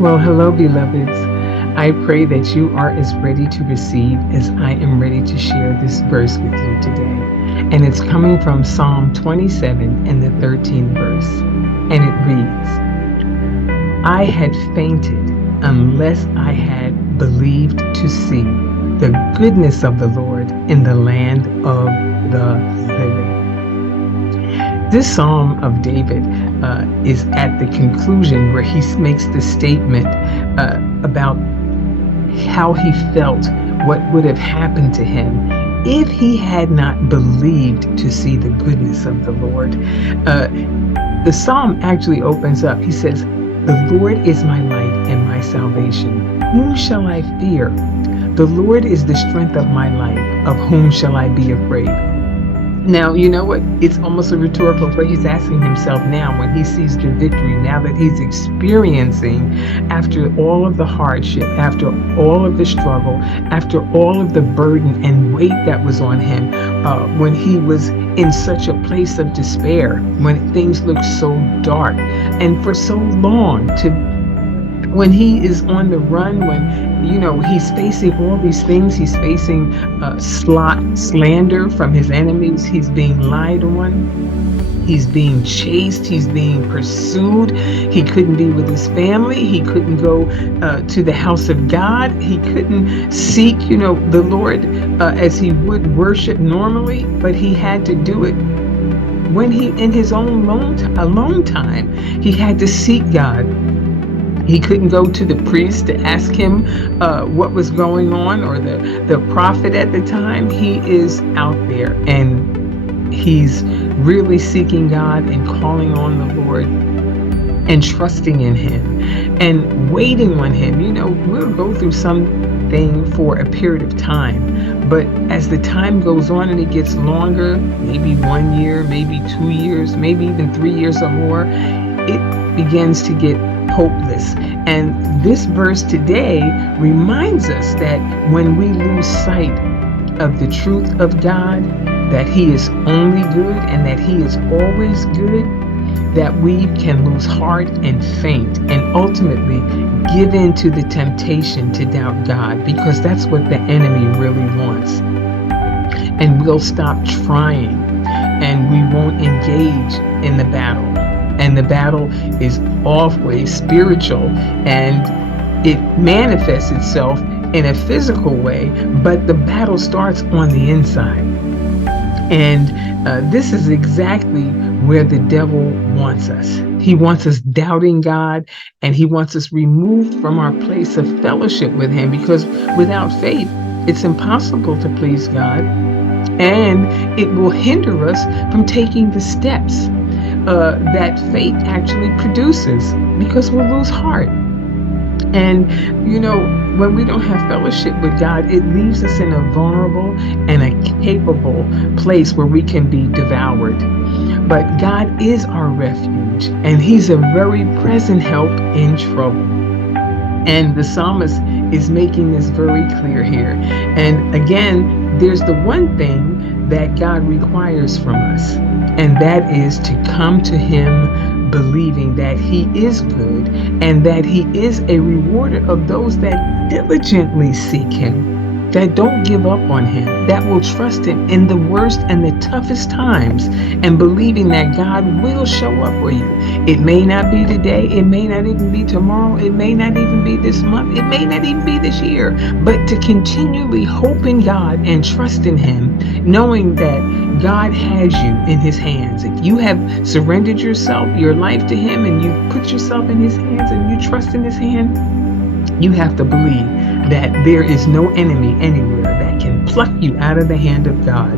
Well, hello, beloveds. I pray that you are as ready to receive as I am ready to share this verse with you today. And it's coming from Psalm 27 and the 13th verse. And it reads, I had fainted unless I had believed to see the goodness of the Lord in the land of the living. This Psalm of David is at the conclusion where he makes the statement about how he felt, what would have happened to him if he had not believed to see the goodness of the Lord. The Psalm actually opens up. He says, the Lord is my light and my salvation. Whom shall I fear? The Lord is the strength of my life. Of whom shall I be afraid? Now, you know what? It's almost a rhetorical, but he's asking himself now when he sees the victory, now that he's experiencing after all of the hardship, after all of the struggle, after all of the burden and weight that was on him, when he was in such a place of despair, when things looked so dark, and for so long when he is on the run, when he's facing all these things, he's facing slander from his enemies, he's being lied on, he's being chased, he's being pursued, he couldn't be with his family, he couldn't go to the house of God, he couldn't seek the Lord as he would worship normally, but he had to do it when he in his own alone time. He had to seek God. He couldn't go to the priest to ask him what was going on, or the prophet at the time. He is out there and he's really seeking God and calling on the Lord and trusting in him and waiting on him. We'll go through something for a period of time, but as the time goes on and it gets longer, maybe 1 year, maybe 2 years, maybe even 3 years or more, it begins to get hopeless. And this verse today reminds us that when we lose sight of the truth of God, that he is only good and that he is always good, that we can lose heart and faint and ultimately give in to the temptation to doubt God, because that's what the enemy really wants. And we'll stop trying and we won't engage in the battle. And the battle is always spiritual, and it manifests itself in a physical way, but the battle starts on the inside. And this is exactly where the devil wants us. He wants us doubting God, and he wants us removed from our place of fellowship with him, because without faith, it's impossible to please God, and it will hinder us from taking the steps that faith actually produces, because we'll lose heart. And when we don't have fellowship with God, it leaves us in a vulnerable and a capable place where we can be devoured. But God is our refuge, and he's a very present help in trouble. And the psalmist is making this very clear here. And again, there's the one thing that God requires from us, and that is to come to him believing that he is good and that he is a rewarder of those that diligently seek him, that don't give up on him, that will trust him in the worst and the toughest times, and believing that God will show up for you. It may not be today, it may not even be tomorrow, it may not even be this month, it may not even be this year, but to continually hope in God and trust in him, knowing that God has you in his hands. If you have surrendered your life to him, and you put yourself in his hands and you trust in his hand, you have to believe that there is no enemy anywhere that can pluck you out of the hand of God.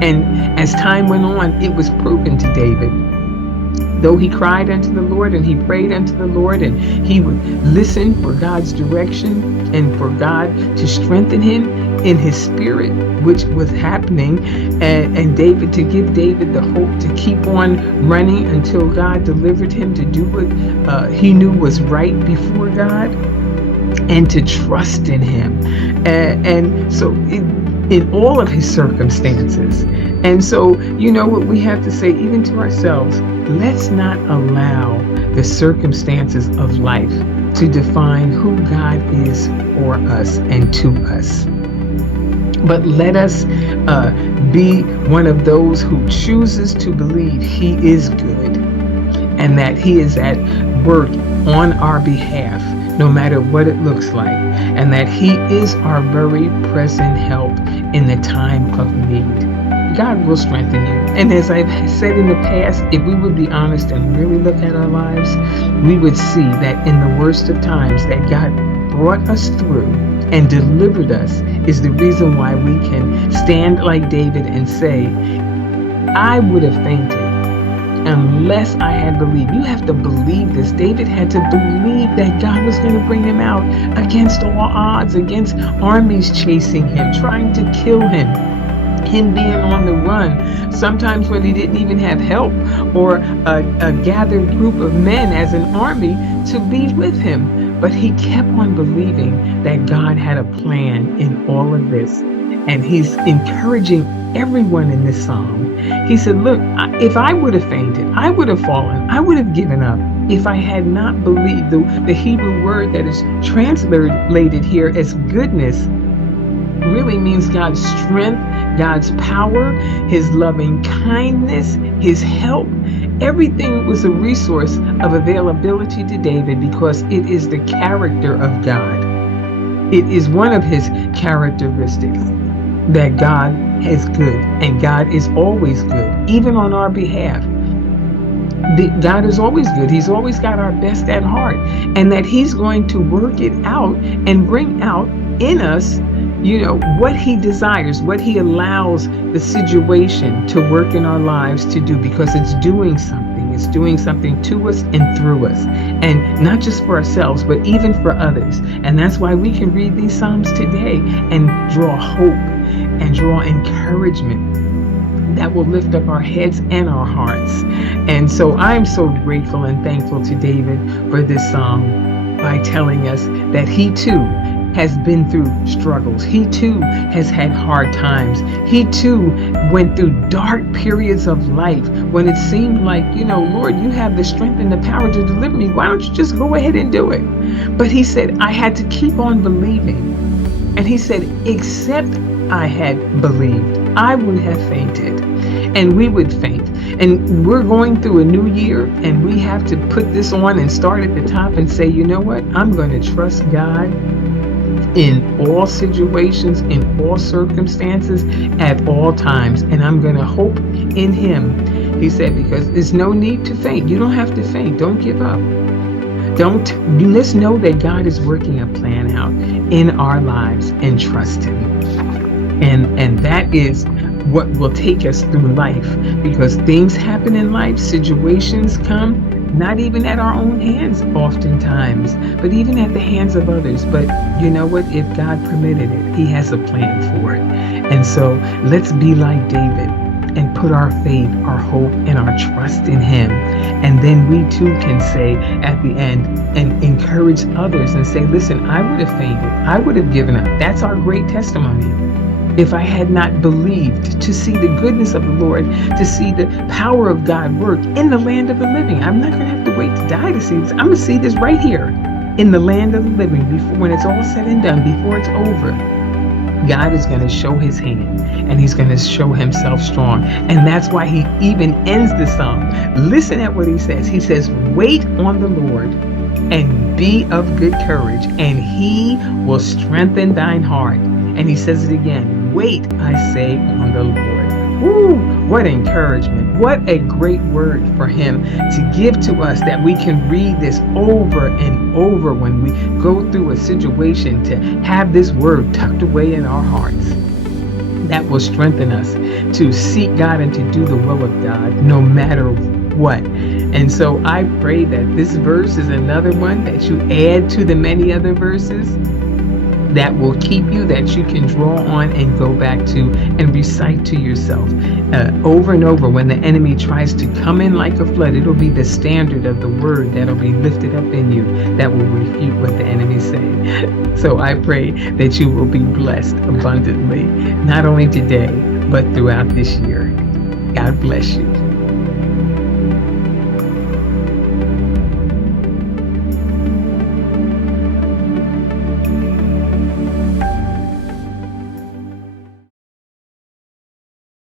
And as time went on, it was proven to David. Though he cried unto the Lord and he prayed unto the Lord, and he would listen for God's direction and for God to strengthen him in his spirit, which was happening, and David, to give David the hope to keep on running until God delivered him to do what he knew was right before God, and to trust in him. And so in all of his circumstances. And so, what we have to say, even to ourselves, let's not allow the circumstances of life to define who God is for us and to us. But let us be one of those who chooses to believe He is good and that He is at work on our behalf, no matter what it looks like, and that He is our very present help in the time of need. God will strengthen you. And as I've said in the past, if we would be honest and really look at our lives, we would see that in the worst of times that God brought us through and delivered us is the reason why we can stand like David and say, I would have fainted unless I had believed. You have to believe this. David had to believe that God was going to bring him out against all odds, against armies chasing him, trying to kill him being on the run, sometimes when he didn't even have help or a gathered group of men as an army to be with him. But he kept on believing that God had a plan in all of this. And he's encouraging everyone in this psalm. He said, look, if I would have fainted, I would have fallen, I would have given up if I had not believed. The Hebrew word that is translated here as goodness really means God's strength, God's power, His loving kindness, His help. Everything was a resource of availability to David because it is the character of God. It is one of His characteristics that God is good, and God is always good, even on our behalf. God is always good. He's always got our best at heart, and that He's going to work it out and bring out in us what He desires, what He allows the situation to work in our lives to do, because it's doing something. It's doing something to us and through us, and not just for ourselves, but even for others. And that's why we can read these Psalms today and draw hope and draw encouragement that will lift up our heads and our hearts. And so I'm so grateful and thankful to David for this psalm by telling us that he too has been through struggles. He too has had hard times. He too went through dark periods of life when it seemed like, Lord, you have the strength and the power to deliver me. Why don't you just go ahead and do it? But he said, I had to keep on believing. And he said, except I had believed, I would have fainted. And we would faint. And we're going through a new year, and we have to put this on and start at the top and say, you know what? I'm going to trust God in all situations, in all circumstances, at all times. And I'm going to hope in Him. He said, because there's no need to faint. You don't have to faint. Don't give up. Let's know that God is working a plan out in our lives, and trust Him. And that is what will take us through life, because things happen in life, situations come, not even at our own hands oftentimes, but even at the hands of others. But you know what? If God permitted it, He has a plan for it. And so let's be like David and put our faith, our hope, and our trust in Him. And then we too can say at the end and encourage others and say, listen, I would have fainted. I would have given up. That's our great testimony. If I had not believed to see the goodness of the Lord, to see the power of God work in the land of the living. I'm not going to have to wait to die to see this. I'm going to see this right here in the land of the living, before, when it's all said and done, before it's over. God is going to show His hand, and He's going to show Himself strong. And that's why He even ends the psalm. Listen at what He says. He says, wait on the Lord and be of good courage, and He will strengthen thine heart. And He says it again, wait, I say, on the Lord. Woo, what encouragement. What a great word for Him to give to us, that we can read this over and over when we go through a situation, to have this word tucked away in our hearts. That will strengthen us to seek God and to do the will of God no matter what. And so I pray that this verse is another one that you add to the many other verses that will keep you, that you can draw on and go back to and recite to yourself over and over. When the enemy tries to come in like a flood, it'll be the standard of the word that'll be lifted up in you that will refute what the enemy say. So I pray that you will be blessed abundantly, not only today, but throughout this year. God bless you.